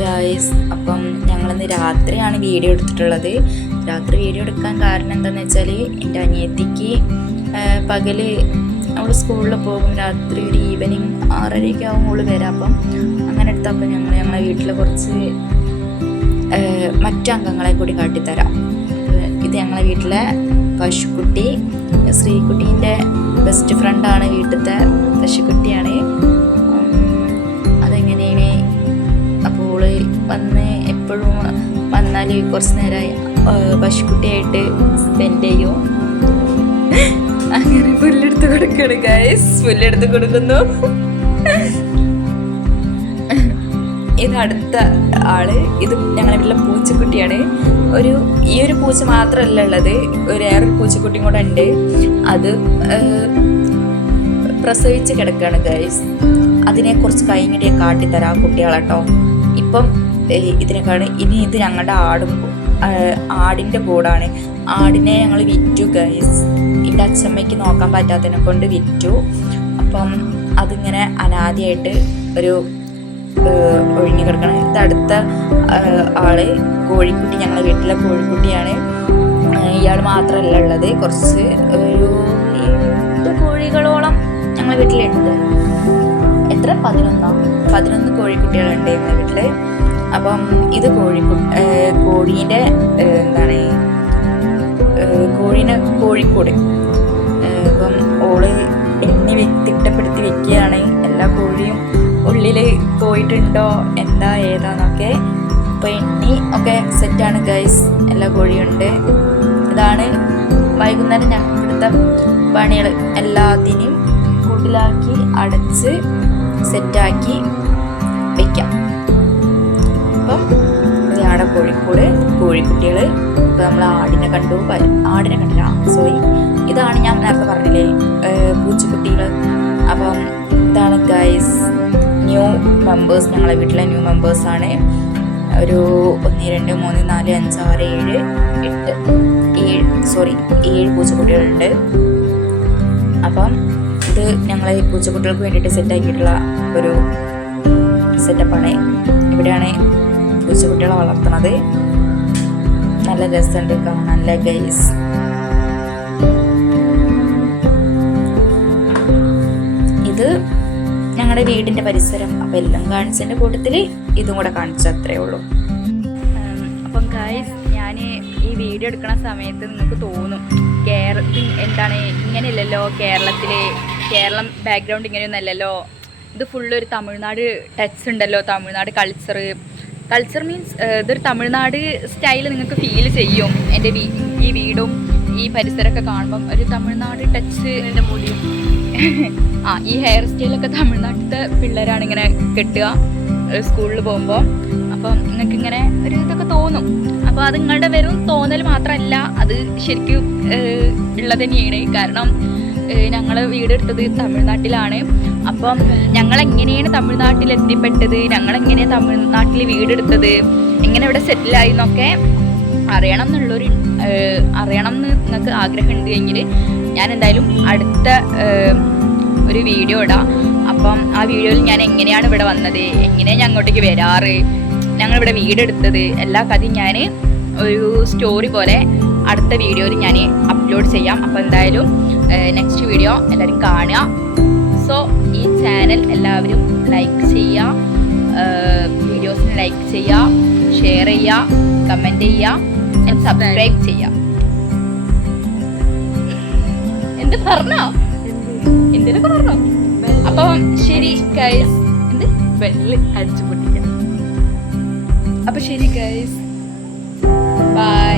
Guys, അപ്പം ഞങ്ങളിന്ന് രാത്രിയാണ് വീഡിയോ എടുത്തിട്ടുള്ളത്. രാത്രി വീഡിയോ എടുക്കാൻ കാരണം എന്താണെന്ന് വെച്ചാൽ എൻ്റെ അനിയത്തിക്ക് പകല് അവൾ സ്കൂളിൽ പോകും, രാത്രി ഒരു ഈവനിങ് 6:30 ആകുമ്പോൾ അവൾ വരാം. അപ്പം അങ്ങനെ എടുത്തപ്പോൾ ഞങ്ങളെ വീട്ടിൽ കുറച്ച് മറ്റംഗങ്ങളെ കൂടി കാട്ടിത്തരാം. ഇത് ഞങ്ങളെ വീട്ടിലെ പശുക്കുട്ടി, ശ്രീകുട്ടീൻ്റെ ബെസ്റ്റ് ഫ്രണ്ടാണ്, വീട്ടിലത്തെ പശുക്കുട്ടിയാണ്. അതെങ്ങനെയാണ് അപ്പോൾ വന്ന് എപ്പോഴും വന്നാൽ കുറച്ച് നേരമായി പശുക്കുട്ടിയായിട്ട് സ്പെൻഡ് ചെയ്യും. അങ്ങനെ പുല്ലെടുത്ത് കൊടുക്കണം ഗൈസ്, പുല്ലെടുത്ത് കൊടുക്കുന്നു. ഇത് അടുത്ത ആള്, ഇത് ഞങ്ങളുടെ വീട്ടിലെ പൂച്ചക്കുട്ടിയാണ്. ഈ ഒരു പൂച്ച മാത്രമല്ല ഉള്ളത്, വേറൊരു പൂച്ചക്കുട്ടിയും കൂടെ ഉണ്ട്. അത് പ്രസവിച്ച് കിടക്കുകയാണ് ഗൈസ്. അതിനെ കുറച്ച് കഴിഞ്ഞിട്ട് കാട്ടിത്തരാം കുട്ടികളാട്ടോ. ഇപ്പം ഇതിനെക്കാണ് ഇനി ഇത് ഞങ്ങളുടെ ആടിൻ്റെ കൂടാണ്. ആടിനെ ഞങ്ങൾ വിറ്റു ഗൈസ്. എൻ്റെ അച്ഛമ്മയ്ക്ക് നോക്കാൻ പറ്റാത്തതിനെ കൊണ്ട് വിറ്റു. അപ്പം അതിങ്ങനെ അനാദിയായിട്ട് ഒരു ഒഴിഞ്ഞു കിടക്കണം. ഇത് അടുത്ത ആള് കോഴിക്കുട്ടി, ഞങ്ങളുടെ വീട്ടിലെ കോഴിക്കുട്ടിയാണ്. ഇയാൾ മാത്രമല്ല ഉള്ളത്, കുറച്ച് ഒരു 8 കോഴികളോളം ഞങ്ങളുടെ വീട്ടിലുണ്ട്. എത്ര 11 കോഴിക്കുട്ടികളുണ്ട് ഞങ്ങളുടെ വീട്ടിൽ. അപ്പം ഇത് കോഴീൻ്റെ എന്താണ് കോഴിക്കോട്. അപ്പം ഓള് തിട്ടപ്പെടുത്തി വെക്കുകയാണ്. എല്ലാ കോഴിയും ഉള്ളിൽ പോയിട്ടുണ്ടോ എന്താ ഏതാന്നൊക്കെ. അപ്പോൾ എണ്ണി ഒക്കെ സെറ്റാണ് ഗൈസ്, എല്ലാ കോഴിയുണ്ട്. ഇതാണ് വൈകുന്നേരം ഞങ്ങൾക്ക് എടുത്ത പണികൾ. എല്ലാത്തിനെയും കൂട്ടിലാക്കി അടച്ച് സെറ്റാക്കി വയ്ക്കാം. അപ്പം ഇതാണ് കോഴിക്കുട്ടികൾ. ഇപ്പോൾ നമ്മൾ ആടിനെ കണ്ടില്ല, സോറി. ഇതാണ് ഞാൻ നേരത്തെ പറഞ്ഞില്ലേ പൂച്ചക്കുട്ടികൾ. അപ്പം ഇതാണ് ഗൈസ് ന്യൂ മെമ്പേഴ്സ്, ഞങ്ങളെ വീട്ടിലെ ന്യൂ മെമ്പേഴ്സാണ്. ഒരു 1 2 3 4 5 6 7 പൂച്ചക്കുട്ടികളുണ്ട്. അപ്പം ഇത് ഞങ്ങളെ പൂച്ചക്കുട്ടികൾക്ക് വേണ്ടിയിട്ട് സെറ്റാക്കിയിട്ടുള്ള ഒരു സെറ്റപ്പാണ്. ഇവിടെയാണ് പൂച്ചക്കുട്ടികളെ വളർത്തുന്നത്. നല്ല രസമുണ്ട് കാണാനല്ലേ ഗൈസ്. ഇത് ഞങ്ങളുടെ വീടിൻ്റെ പരിസരം. അപ്പം എല്ലാം കാണിച്ചതിൻ്റെ കൂട്ടത്തിൽ ഇതും കൂടെ കാണിച്ചു, അത്രയേ ഉള്ളൂ. അപ്പം ഗൈസ്, ഞാൻ ഈ വീഡിയോ എടുക്കുന്ന സമയത്ത് നിങ്ങൾക്ക് തോന്നും എന്താണ് ഇങ്ങനെയല്ലല്ലോ കേരളം ബാക്ക്ഗ്രൗണ്ട് ഇങ്ങനെയൊന്നല്ലല്ലോ, ഇത് ഫുള്ളൊരു തമിഴ്നാട് ടച്ച് ഉണ്ടല്ലോ, തമിഴ്നാട് കൾച്ചർ മീൻസ് ഇതൊരു തമിഴ്നാട് സ്റ്റൈൽ നിങ്ങൾക്ക് ഫീൽ ചെയ്യും. എൻ്റെ ഈ വീടും ഈ പരിസരമൊക്കെ കാണുമ്പം ഒരു തമിഴ്നാട് ടച്ച്. എൻ്റെ മുടിയും ഈ ഹെയർ സ്റ്റൈലൊക്കെ തമിഴ്നാട്ടിലത്തെ പിള്ളേരാണ് ഇങ്ങനെ കെട്ടുക സ്കൂളിൽ പോകുമ്പോൾ. അപ്പം നിങ്ങൾക്ക് ഇങ്ങനെ ഒരു ഇതൊക്കെ തോന്നും. അപ്പോൾ അത് നിങ്ങളുടെ വെറും തോന്നൽ മാത്രമല്ല, അത് ശരിക്കും ഉള്ളത് തന്നെയാണ്. കാരണം ഞങ്ങൾ വീടെടുത്തത് തമിഴ്നാട്ടിലാണ്. അപ്പം ഞങ്ങളെങ്ങനെയാണ് തമിഴ്നാട്ടിൽ എത്തിപ്പെട്ടത്, ഞങ്ങളെങ്ങനെയാണ് തമിഴ്നാട്ടിൽ വീടെടുത്തത്, എങ്ങനെ ഇവിടെ സെറ്റിലായി എന്നൊക്കെ അറിയണം എന്ന് നിങ്ങൾക്ക് ആഗ്രഹം ഉണ്ട് എങ്കിൽ ഞാൻ എന്തായാലും അടുത്ത ഒരു വീഡിയോ ഇടാം. അപ്പം ആ വീഡിയോയിൽ ഞാൻ എങ്ങനെയാണ് ഇവിടെ വന്നത്, എങ്ങനെയാണ് ഞാൻ അങ്ങോട്ടേക്ക് വരാറ്, ഞങ്ങളിവിടെ വീടെടുത്തത്, എല്ലാ കഥയും ഞാൻ ഒരു സ്റ്റോറി പോലെ അടുത്ത വീഡിയോയിൽ ഞാൻ അപ്ലോഡ് ചെയ്യാം. അപ്പോൾ എന്തായാലും നെക്സ്റ്റ് വീഡിയോ എല്ലാവരും കാണുക. സോ ഈ ചാനൽ എല്ലാവരും ലൈക്ക് ചെയ്യുക, വീഡിയോസിന് ലൈക്ക് ചെയ്യുക, ഷെയർ ചെയ്യുക, കമൻറ്റ് ചെയ്യുക, സബ്സ്ക്രൈബ് ചെയ്യുക. എന്തിനൊക്കെ പറഞ്ഞോ. അപ്പം ശരി ഗൈസ്, ബെല്ല് അടിച്ചു പൊട്ടിക്കാം. അപ്പം ശരി ഗൈസ്, ബൈ.